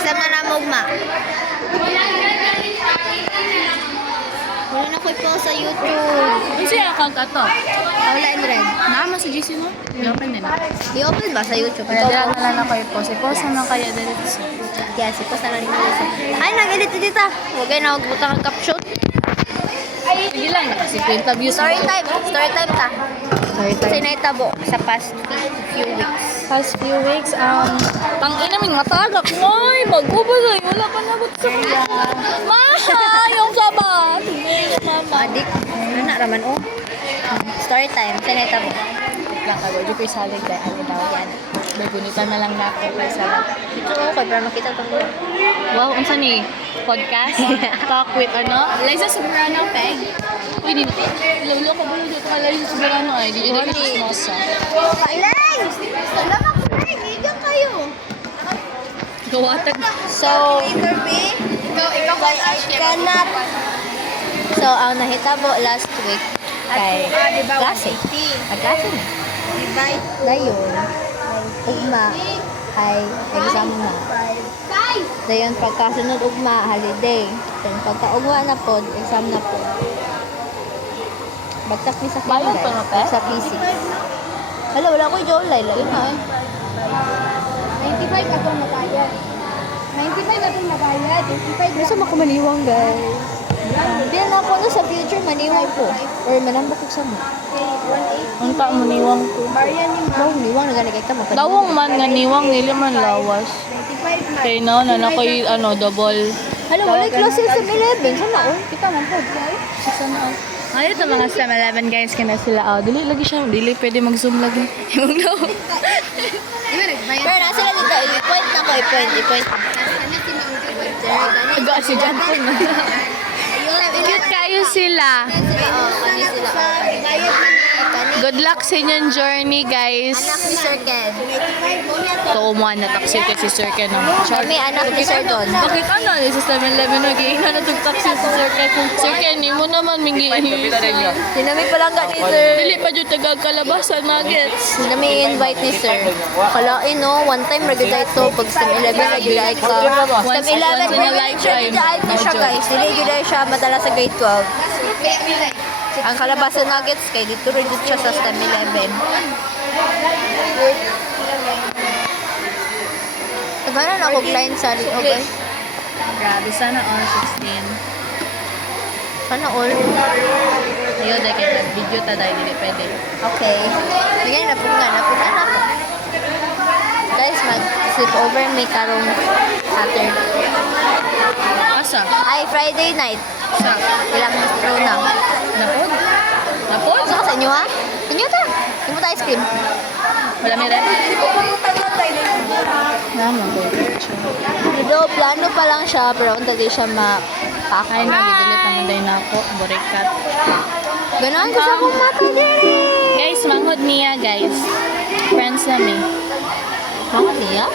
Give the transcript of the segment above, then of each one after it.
exam na namugma. Wala na ko po sa YouTube. Ano siya account ato? Wala in red. Naman sa GC mo? I-open din. I-open ba sa YouTube? Kaya dila na lang ako i-post. I-post na lang kaya dito. Yes, ipost na lang nila. Ay, nag-edit dito. Huwag kayo na huwag ang caption. Sige lang. Kasi 20 views. Story time. Story time ta. Sorry Kasi naitabo sa past few weeks. Past few weeks, ang inaming matagak. Ay, mag-ubo na. Wala pa nabot sa kanya. Maha! Yung sabat! Hindi yung mama. Adik. Ano na raman o? Story time. Kasi naitabo. Lang ka, wala ko isalig kaya ano daw yan. Bagunitan na lang na ako kay Salag. Ito o, para makita ito mo. Wow, unsa ni? Podcast? Talk with ano? Liza Soberano, Peg. Uy, di lolo ko ba dito ka Liza Soberano ay? Di dito ka smosa. Kailay! Salamat ko na. Hindi kayo. Gawatag. So, ikaw I cannot. So, ang nahitabo last week kay klase. Klase na. Dayon, ugma, ay exam na. Dayon, pagkasunod ugma, holiday. Then, pagka-ugma na po, exam na po. Bagtak ni sa Bayad kinder, pa na, pe? sa physics. Hala, wala ko yung Jolay. Lagi na eh. 95 atong nabayad. 95 atong nabayad. 85 Gusto makamaniwang, guys. Hindi na ako na sa future, maniwang po. Or manambak ko sa mo. Ang ta mo niwang ko. Marian ni Wow, niwang na gani kay ka. Dawong man nga niwang nili man lawas. 95 na. Kay na koy ano double. Hala, wala yung klase sa 11. Sana o? Kita man po, guys. Sana ay ito mga STEM 11 guys kana sila. Oh, dili lagi siya, dili pwede mag-zoom lagi. Yung no. Pero na sila dito. I-point na ko, i-point. Aga si Janpon. Cute kayo sila. Kani sila. Bayad man Kani. Good luck sa inyong journey guys. Anak ni Sir Ken. To umuan na taxi kay si Sir Ken naman. Kami anak ni Sir Don. Bakit ano? Sa 7-Eleven nag-iina na itong taxi si Sir Ken. Sir Ken, hindi mo naman mingi. Sinami pa lang ni Sir. Dili pa dyan tagakalabasan nuggets. Sinami invite ni Sir. Kalain no, one time regular ito. Pag STEM 11 regular ka. Once STEM 11 in a regular lifetime. siya siya guys. Dili regular siya madala sa grade 12. Ang kalabasan nuggets kay dito rin siya sa STEM 11. Tagana na ako client sa okay. Grabe, sana all 16. Sana all. Ayaw, dahil kayo nag-video ta dahil hindi pwede. Okay. Bigyan na po nga na po. Guys, mag-sleep over may karong Saturday. Asa? Ay, Friday night. Sa? Ilang row na. Napod? Napod? Gusto ka sa inyo ha? Inyo ta. Inyo ta ice cream. Wala may rin? Naman ko. Pero plano pa lang siya, pero unta di siya Ay, ma-pack. nag-delete naman dahil na ako. Burikat. Ganon ko sa akong mata diri. Guys, manghod niya, guys. Friends namin. Ano niya?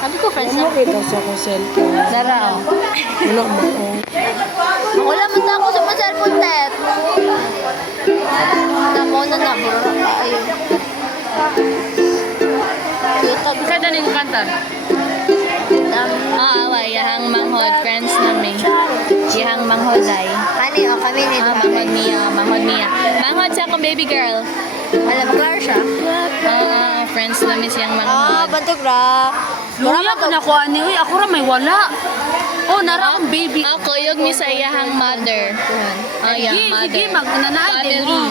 Sabi ko, friends na. Kita sa ko cellphone. Dara, oh. Wala mo ko. Wala man ako sa mga cellphone, Tet. Namo na na, buro na pa. Ayun. Isa dyan yung kanta. Away, yahang manghod. Friends namin. Yahang manghod ay. Kani, o kami ni Manghod niya, manghod niya. Manghod sa akong baby girl. Alam, klaro siya. Friends namin siyang Ah, manghod. bantog ra. Wala ko na ko ani. Uy, ako ra may wala. Oh, nara akong baby. Ako, yung ni sa iyahang mother. Ah, Sige, iyang mother. sige, magnanaay din mo.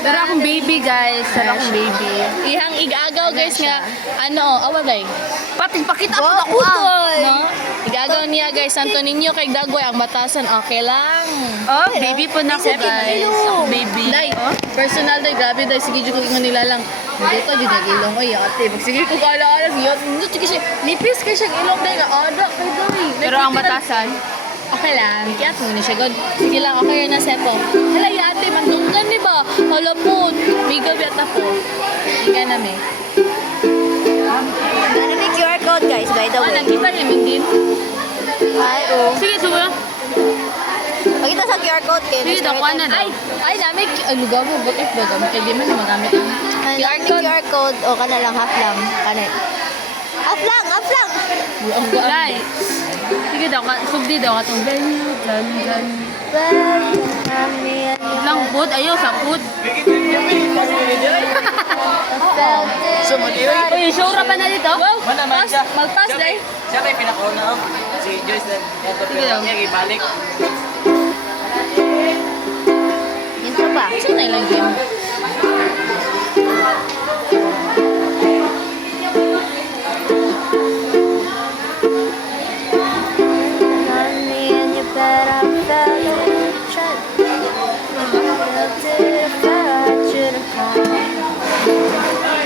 Nara akong baby, guys. Nara akong baby. Ihang igagaw guys nga, ano, awalay. Pati pakita ko na ko. No? Igagaw niya guys, Santo Niño kay Dagway, ang batasan, okay lang. Oh, baby po na ako, guys. Akong baby. Day, personal day, grabe day, sige dyan ko nga nilalang. Hindi ko dyan nag-ilong, oy, ate, sige ko kaala-ala, sige siya, nipis kay siyang ilong day, nga ada, kay Day. Pero ang batasan, Okay lang, kaya mo na siya, God. Sige lang, okay na sepo. Hala, ate, mandunggan di ba? Hala po, may gabi at ako. Hindi na may. Ano may QR code, guys, by the way. Nakita niya, Mindin. Ay, oh. Sige, suga. Pakita sa QR code kayo. sige, dakuan na daw. Ay, dami, lugaw mo, butik ba? Gamit kayo, di man magamit ang QR code. O, kana lang, half lang. Kana. Half lang, half lang. Dai. Sige daw, sugdi daw katong venue, dyan. Lang food, ayaw sa food. Uy, showra pa na dito? Wow, mag-pass day. Siya tayo pinakauna. Si Joyce na Sige daw. niya ibalik. Intro pa. Sino na ilang game? Honey, and you bet I felt it. Felt it, but I should've called.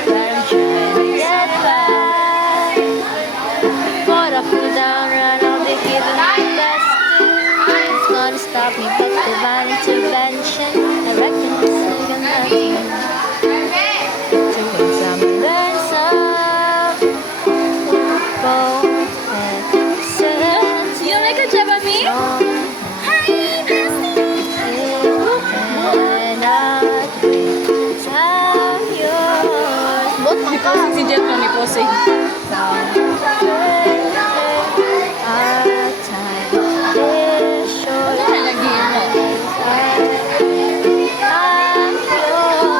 But I'm trying to get back. But I feel down, right? I'll be giving my best. It's gonna stop me, but divine intervention. I reckon it's gonna be to win some, learn some. Both sense. You make a job of me? Bot man ka. Si Jet na ni Posey. Ano na ilang game mo?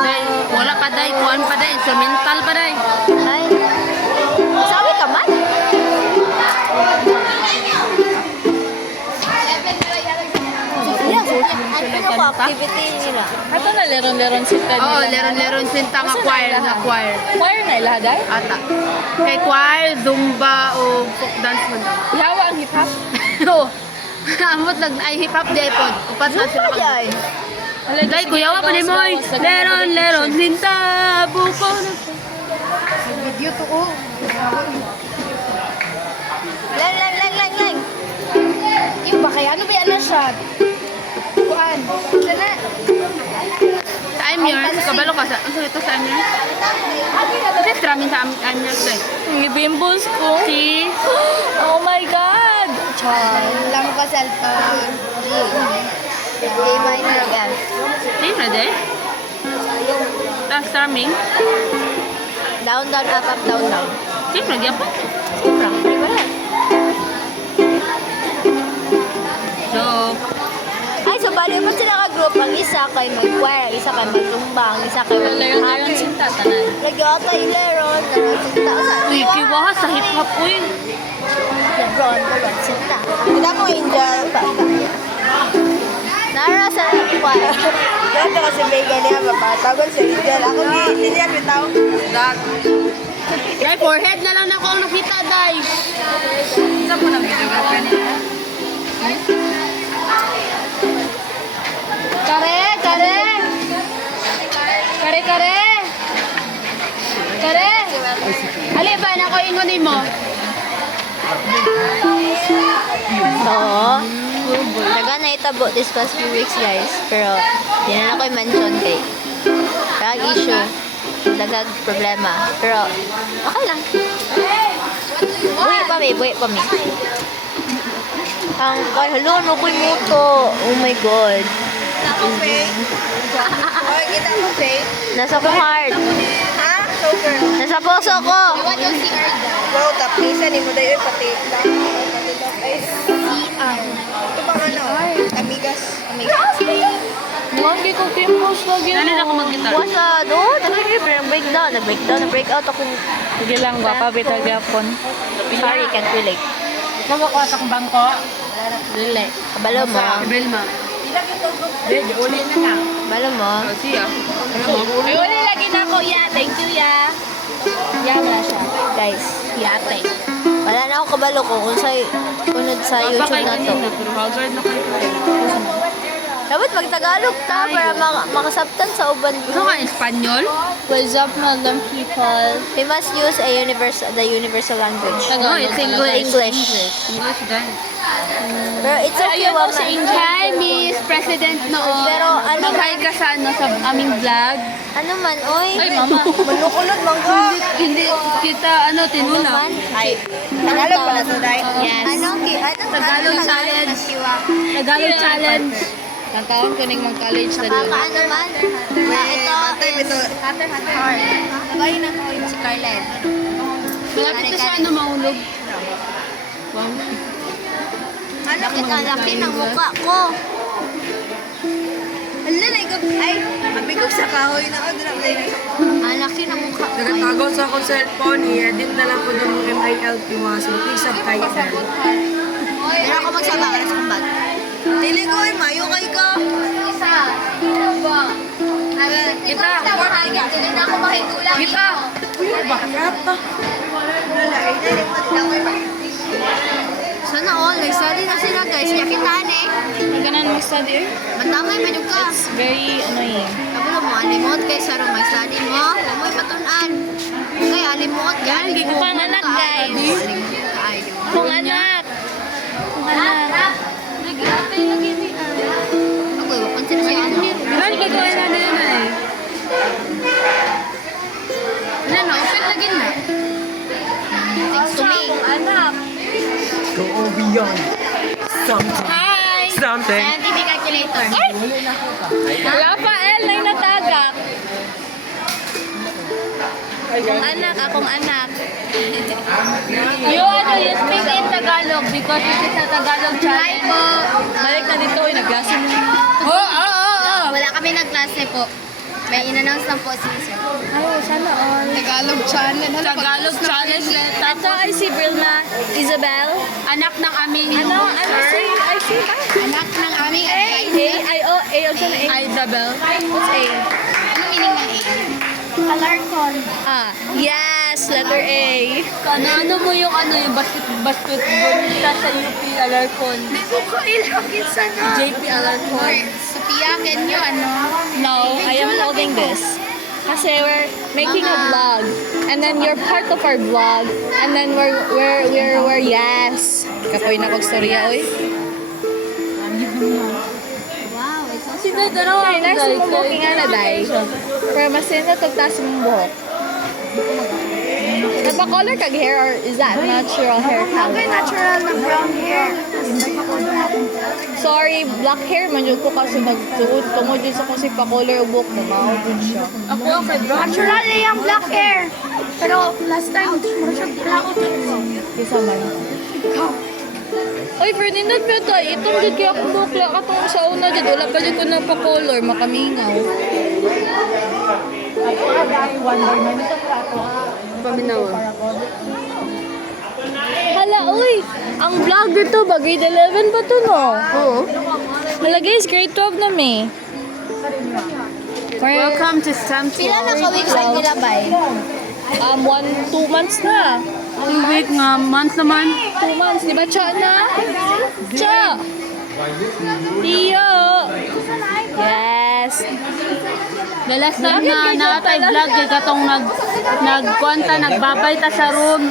Dai, wala pa dai, kuan pa dai, instrumental pa dai. Ay, sabi ka man? Ano pa activity nila? Ato na leron-leron si Ted. Oo, leron-leron sinta nga choir. Choir na ilagay? Ata. Kay choir, zumba o folk dance man daw. Yawa ang hip-hop? Oo. Amot lang ay hip hop di pod. Upat na sila kag. Ay, Dai kuya wa pa ni moy. Leron sinta buko. Video to ko. lang. Yung ba kaya? Ano ba yan na siya? Kuan. Sana. Time yours, kabalo ka sa. Ano ito sa anya? Kasi ramin sa anya dai. Ang ibimbos ko. Si Oh my God! Lang ka cellphone. A minor again. Team na dai. Tas ramming. Down, up, down. Team na gyapon. Sobra. Ay, wala. So, Ay, so bali pa sila ka-group. Ang isa kay mag-choir, ang isa kay mag-zumba, ang isa kay Leron-leron mag-hammer. si Tatanan. Lagi ata ileron. Sinta sa uy, kiwa sa hip hop uy. Lebron, sinta. Kita mo, Angel. Nara sa choir. Dito kasi Vega niya, mapatagon si Angel. Ako hindi niya bitaw. Dai forehead na lang ako ang nakita dai. Isa po na videographer niya. Kare! Ali ba na ko ingon nimo? So, naga na itabo this past few weeks, guys. Pero, di na ako i-mention kay. Kag issue. Dagag problema. Pero, okay lang. Buhi pa mi. Ang, ay, hello, no ko'y muto. Oh my God. Oy, kita mo, Faye. Nasa ko heart. Ha? Sober. Nasa puso ko. Wow, tapisan ni mo dayo pati. Ay, ito bang ano? Amigas. Lagi ko pimples lagi. Ano na ako mag-guitar? Wasa, doon. Nag-breakdown. Ako, Sige lang ba, pabitag yapon. sorry, can't relate. Kumukuha sa bangko. Dili. Kabalo mo. Belma. Uli na na. Kabalo mo. Siya. Ay, wala lagi na ako. Ya, thank you ya. Ya na siya. Guys, Yate. wala na ako kabalo ko kung sa unod sa YouTube na to. Pero haggard na kayo. Dapat magtagalog ta para makasabtan sa uban. Gusto ka Espanyol? What's up, madam people? We must use the universal language. No, it's English. English dahil. Pero it's okay, Ayun Mama. si Angel. Hi, Miss President noon. Pero ano Mag-hi ka sa, sa aming vlog. Ano man, oy. Ay, mama. Manukulod, mangga. Hindi kita Ano tinuna. man? Ay, Tagalog pala sa day. Yes. Anong Tagalog challenge. Tagalog challenge. Nagkaon ko ning mag-college sa doon. Nakakaano man? Ito is Hunter. Nagay na ko si Carlet. Malapit na siya ano mahulog. Bakit ang laki ng mukha ko? Hala, ay, mabigog sa kahoy na. Ang laki ng mukha ko. Nagatago sa akong cellphone, i-edit na lang po ng MILT mga so, please subtitle. Pero ako magsaga ka sa bag. Dili ko, mayo kay ka. Isa. Kita. Tuloy na ako mahigulang. Kita. Bakit pa? Sana all. Nag-study na sila guys. Yakitaan eh. Maganan mag-study eh. Matamay medyo ka. It's very annoying. Kabalo mo, alimot kay Saro mag-study mo. Amoy patunan. Kay alimot. Yan, di ko pang anak, guys. Kung anak. Kung anak. Nag-grabe lagi ni Ako, pansin siya ano. Ano ba gawin na din na eh? Ano, open lagi na. Thanks to me. Go beyond. Something. Hi! Something. Scientific calculator. Rafael, na natagak. Akong anak, akong anak. You speak in Tagalog because this is a Tagalog channel. Hi po. Balik na dito, nag-gaso mo. Wala kami nag-klase po. May in-announce lang po si Sir. Ay, sana all. Tagalog channel. Tagalog channel. Ito ay si Brilna Isabel. Anak ng aming Ano si, I see, Anak ng aming A, I-O, A, ano siya na A? Isabel. What's A? Anong meaning ng A? Alarcon. Yes, letter A. Ano mo yung basketball nila sa UP Alarcon? Buko ilagin sana. JP Alarcon. Sophia, can you No, I am holding this. Kasi we're making a vlog. And then you're part of our vlog. And then we're yes. Kapoy na kong storya, oy. Wow, ito. Sino ito na? Ay, nasa mong buhok nga na, day. Pero mas sino tagtas mong buhok. Nagpa-color kag hair or is that natural hair color? Natural na brown hair. Sorry, black hair man yun ko kasi nagtuod tungod yun sa kasi pa-color buhok na maubod siya. Ako ang kay Brown. Natural na yung black hair. Pero last time, masyag black ko. Kisa man. Oy, Ferdinand, pero itong dyan kaya ako bukla katong sa una dyan. Wala pa dyan ko na pa-color, makamingaw. Paminawa. Hala, uy! Ang vlog dito ba? Grade 11 ba to, no? Oo. Hala guys, grade 12 na may. Welcome to something. Pila na ka-weeks ang nilabay? 2 months na. 2 week nga, month naman. 2 months, di ba, Cha na? Cha! Tiyo! Yes! The last time na natay vlog kay katong nagkwanta nagbabay ta sa room.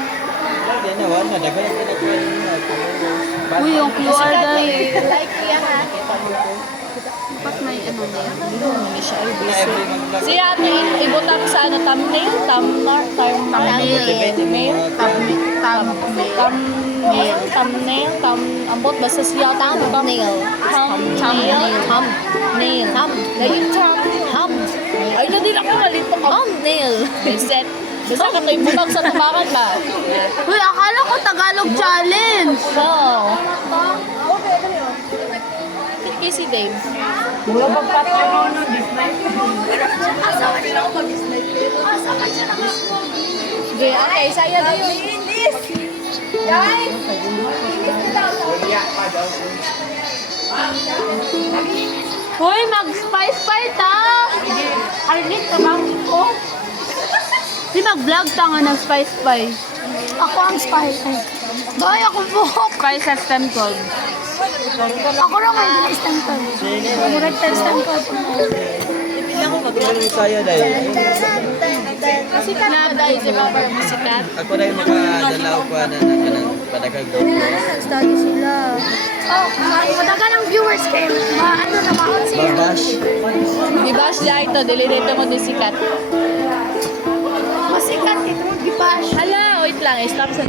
Uy, yung QR dahil. Like ko yan ha. Dapat may ano na yan. Siya ate, ibutang sa ano, thumbnail? Thumbnail? Ambot, basta siya thumbnail. Thumbnail. Lagi thumb. Ay, na din ako malito. Thumbnail. Set. Basta ka ito ibutang sa tabakan ba? Uy, akala ko Tagalog challenge. So. Easy, babe. Mula pagpatay mo ng Disney. Okay, okay. Saya na yun. Uy, mag-spice ta. Arnit, tabang ko. Di mag-vlog ta nga ng spice. Ako ang spice. Doy, ako buhok. Spice at stem cold. Ako lang ang stand ko. Murag stand ko. Hindi ako magkakaroon sa'yo dahil. Sikat na dahil si Papa musikat. Ako na yung makadalaw pa na padagag. Nag-study sila. Oh, madaga ng viewers kayo. Ano na maon sila. Babash. Di ba siya ito? Dili dito mo din sikat. Masikat ito. Di ba? Hala, wait lang. Stop sa